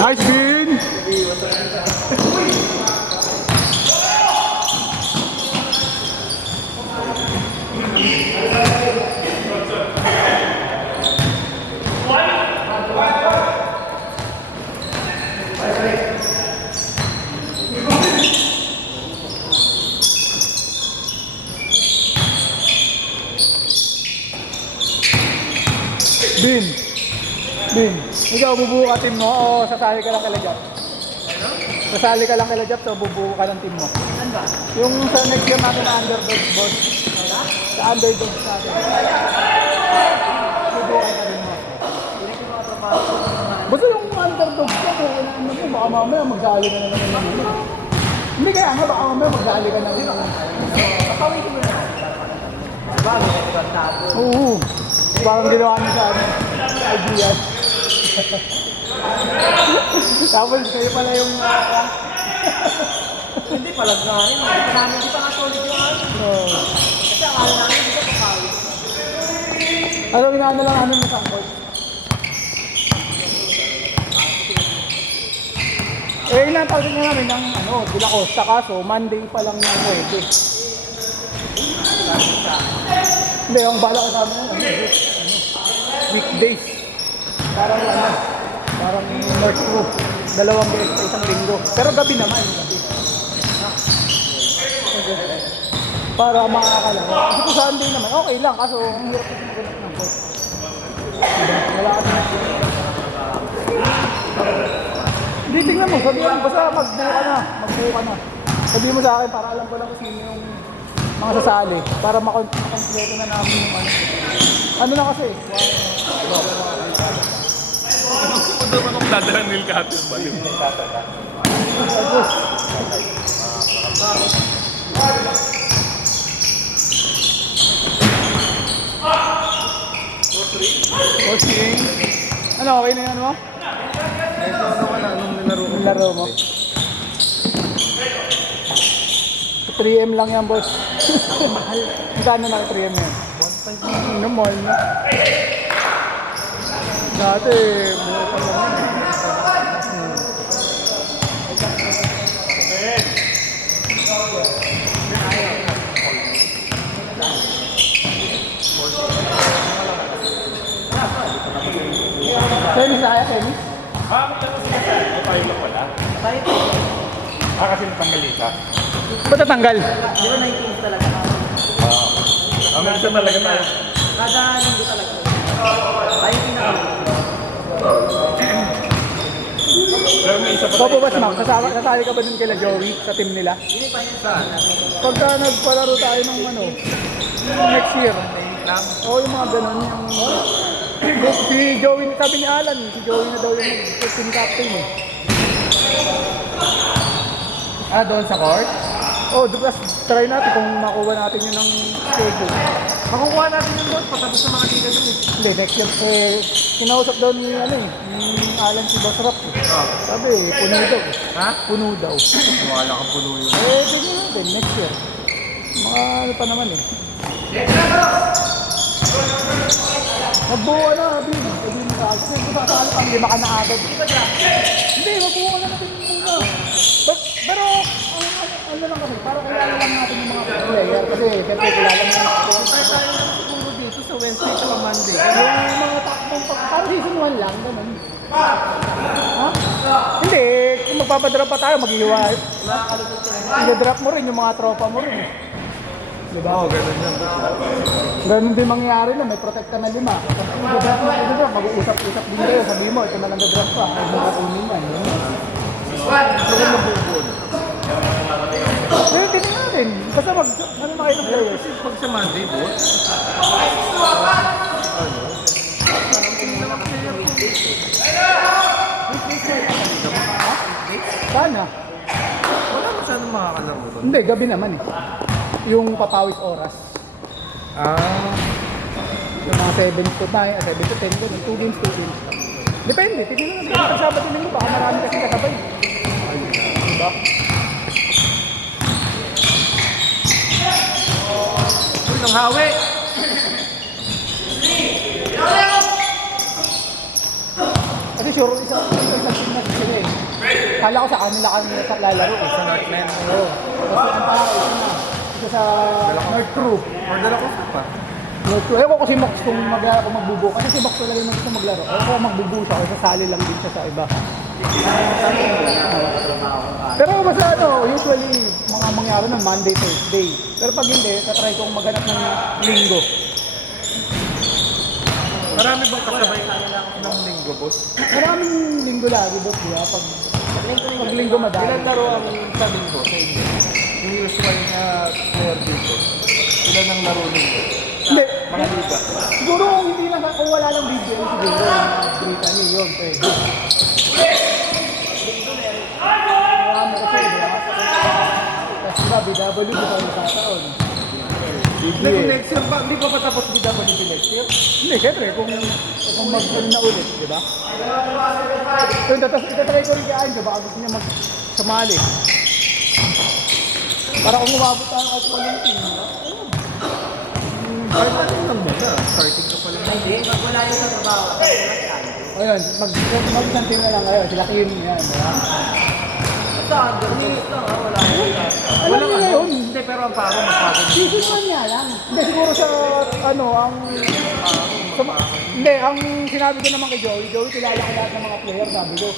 Nice, Bin! Bin! Bin! Ikaw, bubuo ka team mo o sasali ka lang kala Jap? Sasali ka lang kala Jap o bubuo ka ng team mo? Saan ba? Yung sa next year natin na underdog boss. Sa underdog natin. Bubuo ka rin mo. Hindi ko makapapasok ng mga Basta yung underdog ka, kung ano mo, baka mamaya magsali ka na naman ng Hindi kaya nga, baka mamaya magsali ka na naman. kapawin ko na. Diba? May nagpagtapo. Oo. Parang ginawa niyo sa ano, ideas. Tapos kayo pala yung Hindi, palag na rin. Hindi pa nga solid yung ano. Kasi akala namin hindi ka papawin. ano inaano lang ano mo sa court? Eh, inatawag nga namin ng ano, De La Costa kaso Monday pa lang ng pwede. Hindi, yung bala ko sa amin ano, weekdays. Parang ano, parang North Group. 2 beses sa isang linggo. Pero gabi naman, gabi. Para makakalaro. Kasi kung Sunday naman, okay lang. Kaso ang hirap kasi maganap ng court. Wala ka na. Hindi, tingnan mo. Sabihan mo, basta magbuo ka na. Magbuo ka na. Sabihin mo sa akin para alam ko lang kung sino yung mga sasali. Para makompleto na namin yung ano. Ano na kasi? Ano naman kung dadaan nil Katis ba? Coaching. Ano, okay na yan mo? Ito ano ka na, anong nilaro ko? Yung laro mo? 3M lang yan, boss. Mahal. Magkano na 3M yan? 1.5 naman. Dati, buhay pa lang yan. Tennis na kaya, tennis? Maglaro sila sa papayo lang wala. Tayo po. Kasi natanggal isa. Ba't natanggal? Di ba 19 talaga? Ang isa talaga na. Kada linggo talaga. Tayo pinaka. Pero may isa pa Ikaw po ba, Smack? Kasali ka ba dun kila Joey sa team nila? Hindi pa yun sa Pagka nagpalaro tayo ng ano, next year. Oo, yung mga ganun. Yung, si Joey, sabi ni Alan, si Joey na daw yung team captain eh. Ah, doon sa court? Oh, plus try natin kung makuha natin yun ng schedule. Makukuha natin yung doon, patapos ng mga liga doon eh. Hindi, next year, kinausap daw ni, ano eh, ni Alan si Basrap eh. Sabi, puno daw. Ha? Puno daw. Wala kang puno yun. Tingnan natin, next year. Mga ano pa naman eh. Magbuo na, Bin. Sabi mo sa akin. Kung saan pang 5 ka na agad. Hindi, magbuo ka na natin muna. Pero, ano lang kasi, para kilala lang natin yung mga player. Kasi, siyempre, kilala mo yung tayo lang siguro dito sa Wednesday at Monday. yung mga takbong parang season 1 lang, ganun. Ha? Hindi, kung magpapadrop pa tayo, maghihiwalay. Makakalugod ka lang. I-drop mo rin yung mga tropa mo rin. Diba? Oo, ganun yan. Ganun din mangyayari na may protekta na 5. I-drop, mag-uusap-usap din kayo. Sabihin mo, ito na lang na-drop pa. Ay, makakunin man. Ganun lang bubuo. Pero tingnan natin. Basta ano na kayo ng players? Kasi pag sa Monday, boss, Sana. wala mo sanang makakalaro doon. Hindi, gabi naman eh. Yung papawis oras. Ah, Yung mga 7 to 9, 7 to 10, ganun. 2 games, 2 games. Depende, tignan na natin. Pag Sabado linggo, baka marami kasi kasabay. Diba? Uy, nang hawi! Kasi sure, isang team na sila eh. Kala ko sa kanila sa lalaro eh. Sa Northland. Oo. Tapos ang para isa na. Isa sa North Crew. Or dala ko pa. North Crew. Ewan ko si Mox kung magbubo. Kasi si Mox talaga yung gusto maglaro. Ewan ko magbubo siya kasi sasali lang din siya sa iba. Pero basta ano, usually mga mangyari ng Monday, Thursday. Pero pag hindi, tatry kong maghanap ng linggo. Marami bang kasabay ng linggo, boss? Maraming linggo lagi, boss, di ba? Pag linggo madami. Ilan laro ang sa linggo sa inyo? Yung usual na player dito. Ilan ang laro linggo? Hindi. Mga liga. Siguro hindi lang, kung wala lang video, siguro Brittany yun, pwede. Marami kasi, di ba? Kasi ba, BW, di ba nagkataon? Kung next year pa, hindi pa patapos bida pa dito next year? Hindi, syempre, kung mag-ano na ulit, di ba? So, itatry ko rin kay Anjo, baka gusto niya mag-sumali. Para kung umabot tayo at walang team, di ba? Kahit ano lang muna, starting ka pa lang. Hindi, pag wala yung trabaho, Ayun, mag-isang team na lang kayo, sila Kim, yan, di ba? basta, ganito lang ha, wala yung Alam niyo ngayon, Hindi, pero ang paro magpapagod. business man niya lang. Hindi, siguro sa, ano, ang... Hindi, ang sinabi ko naman kay Joey, kilala ko lahat ng mga player, sabi ko,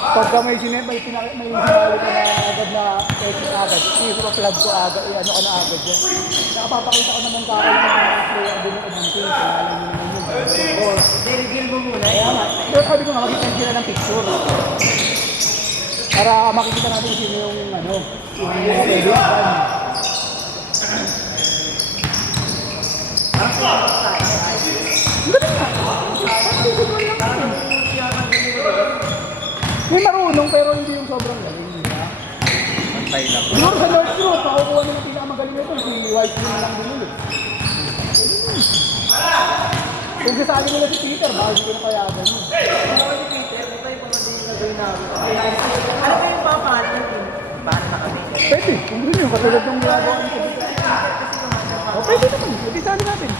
pagka may sinali ka na agad na agad, i-plug ko agad, ano ka na agad yan. Nakapapakita ko naman kakal ng mga player din ng ibang team, kilala nyo naman yun. Or, reveal mo muna. kaya nga, pero sabi ko nga, makikita sila ng picture. Para makikita natin sino yung, ano, yung pwede yan. Ganun nga. May marunong pero hindi yung sobrang galing, di ba? Antay lang. Siguro sa North Crew, pakukuha nila pinakamagaling nito, si White Crew lang din ulit. Kung sasali nila si Peter, baka hindi ko na payagan yun. Ano ba yung papaano yung paano na kami? Pwede, kung gusto nyo, katulad ng ginagawa nito. O, pwede naman, pwede sali natin.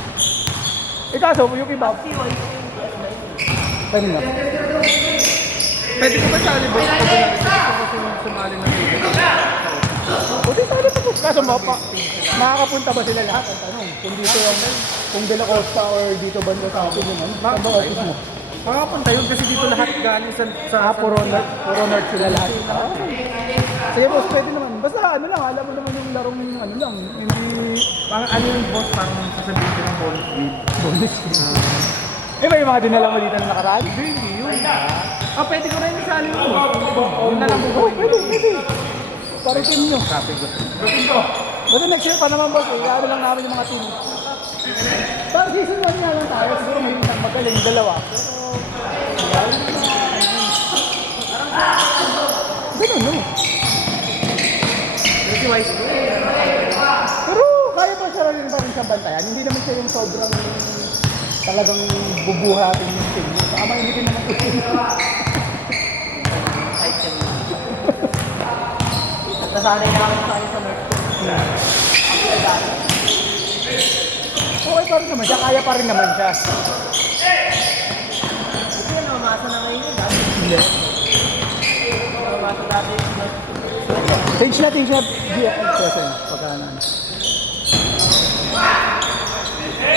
Eh kaso, yung iba, pwede nga. Pwede ko ba sali ba? Gusto ko sumali ng liga. Pwede sali pa po. Kaso, makakapunta ba sila lahat? Ang tanong, kung dito yung, kung De La Costa or dito banda sa atin yun, ano? Saan ba office mo? Makapunta yun kasi dito lahat galing sa Puro North sila lahat. Sige boss, pwede naman. Basta ano lang, alam mo naman yung larong ano lang. Hindi... ano yung boss, parang sasabihin ko ng bonus game. Bonus. Eh ba yung mga dinala mo dito na nakaraan? Hindi yun. Pwede ko rin isali mo. Yun na lang Oo, bubuhay. pwede. Para team nyo. Copy ko. Basta next year pa naman boss, ano lang namin yung mga team. Para season 1 nga lang tayo, siguro may isang magaling, dalawa. Pero ganun, no? Kasi wise ko. Pero kaya pa siya rin pa rin sa bantayan. Hindi naman siya yung sobrang talagang bubuhatin yung team. Baka mainitin naman ito. Nasanay na ako tayo sa North. Okay pa rin naman siya, kaya pa rin naman siya. Ito yung namamasa na ngayon yun, dati. Hindi. Namamasa dati yung Change natin siya present. Pagkana.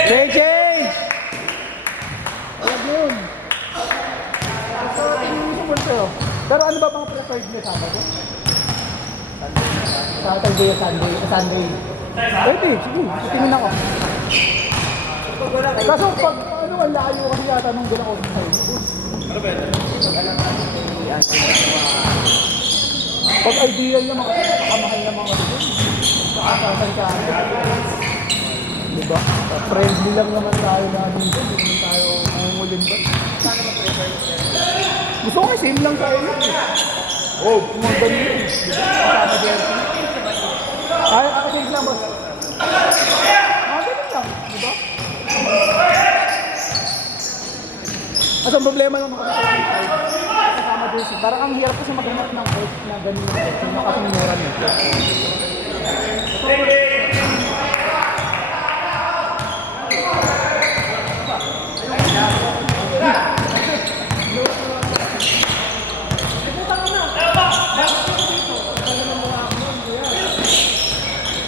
Change! Alam mo yun. So, tingin ko. Pero ano ba mga preferred niyo Sabado? Saturday o Sunday? Pwede, sige. Tingin ako. Kaso pag ano, ang layo kasi yata nung gano'n ko sa inyo. Pag ideal naman kasi napakamahal naman kasi doon. Nakakasan ka. Diba? Friendly lang naman tayo na dito. Hindi naman tayo mangungulin ba? Gusto ko same lang tayo yun. Oh, mga ganun yun. Diba? Kasama jersey. Kaya kakasave lang boss. Mga ganun lang. Diba? At ang problema naman kasi sa inside, kasama jersey. Parang ang hirap kasi maghanap ng coach na ganun yung coach na kasing mura niya.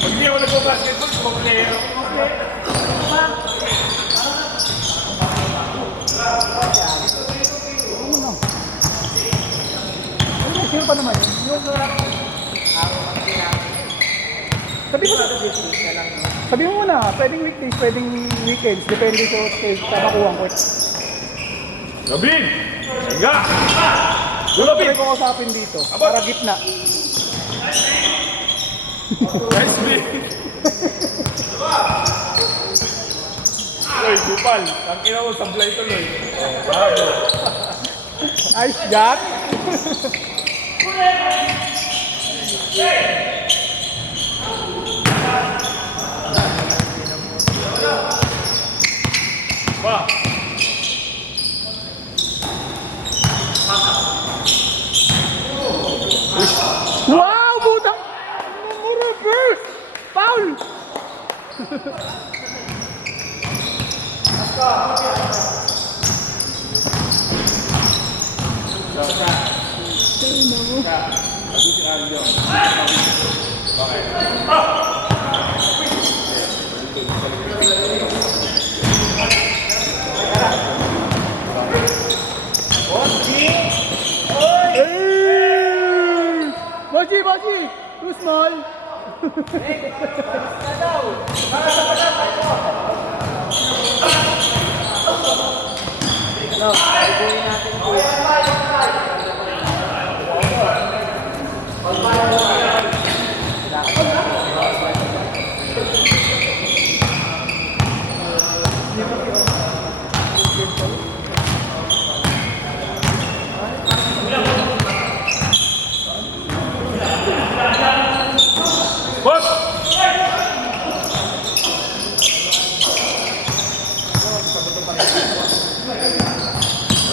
Hindi ako nagpo-basketball, kung player ako. Sino pa naman yun? Yung, sabi mo muna, pwedeng weekdays, pwedeng weekends, depende sa stage sa makuha ko. Gabin! Enga! Gulabin! Pwede ko kausapin dito, para gitna. Nice play! Uy, Gupal! Ang ina mo, sablay tuloy. Bravo! Ice Jack! Pa! Wow! Buta! Reverse! Foul! Bossy! Bossy! Too small! Boss!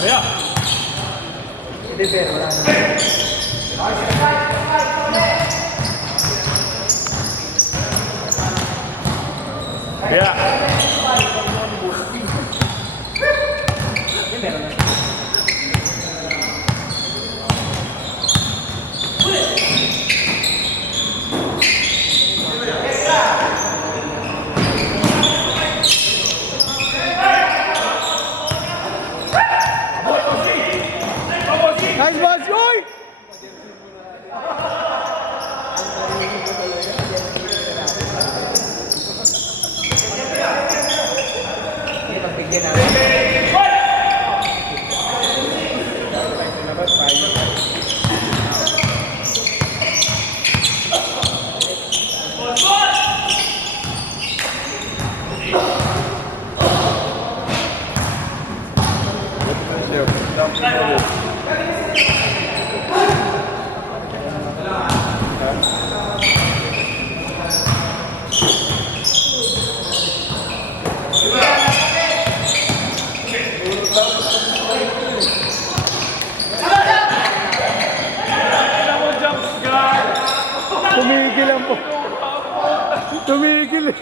Kaya! Hindi, pero wala na. Kaya! Hindi, meron na. Nice boss! Uy! Hindi, pagbigyan namin. Tumigil lang po. Tumigil eh.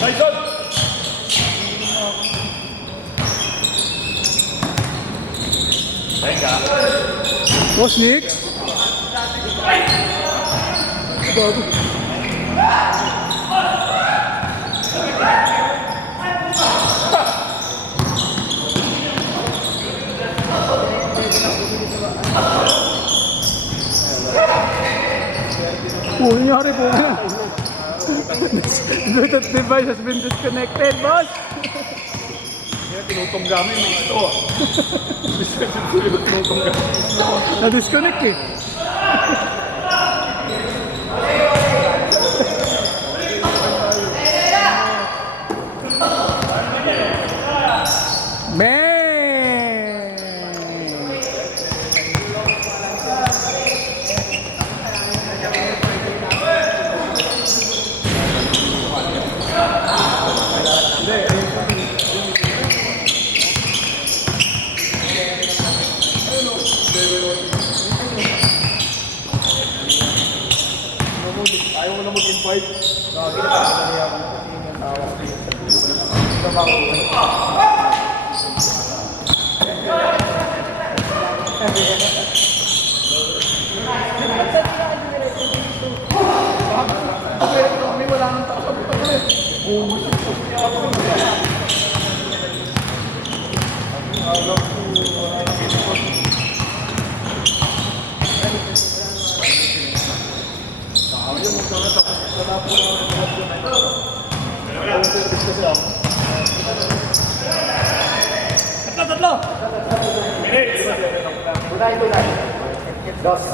Tyson! Teka. Boss Nick? Bago. Nangyari po yan. Bluetooth device has been disconnected, boss. tinutungga mo yung ito. Tinutungga. Na-disconnect eh. Ayaw mo na mag-invite. Kami wala nang takot. Tatlo! Tunay. Dos.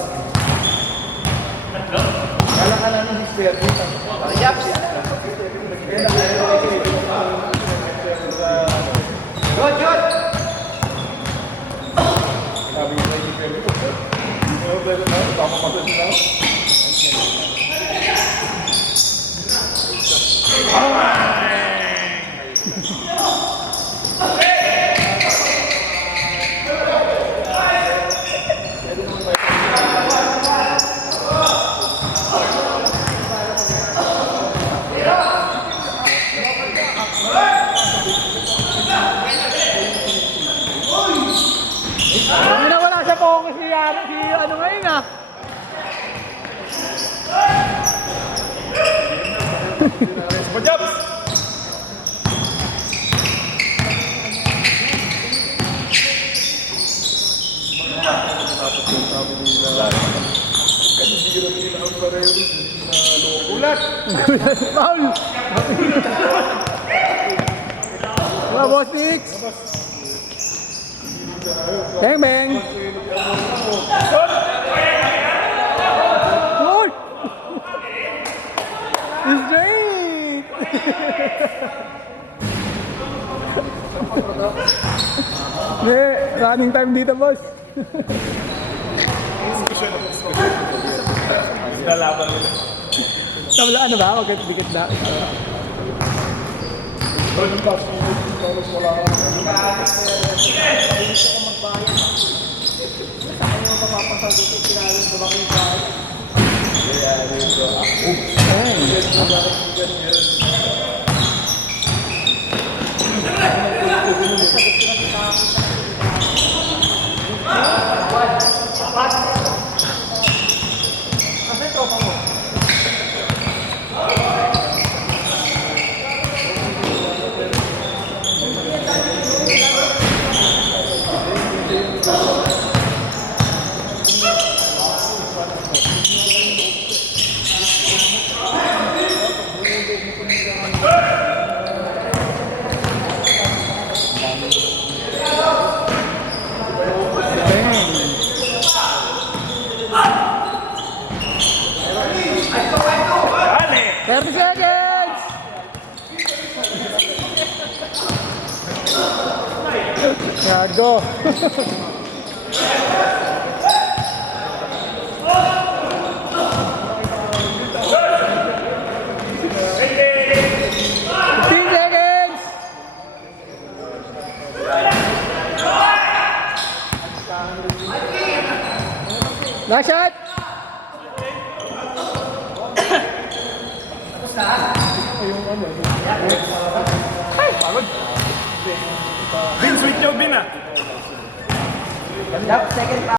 Kala ka namin disperdi. Yaps. Good. Sabi ko na disperdi ko. Tama pa sila. Hindi na wala siya focus si ano ngayon ah. Pajaps! Ulat! Paul! Wala, boss Nix! Bang bang! Good! Straight! Hindi, running time dito, boss. Lalaban nila. Tabla, ano ba? Huwag dikit na. Doon pa, wala ka. Yeah, go. 15 seconds. Last shot. Bin, sweet job din ah. Yup, second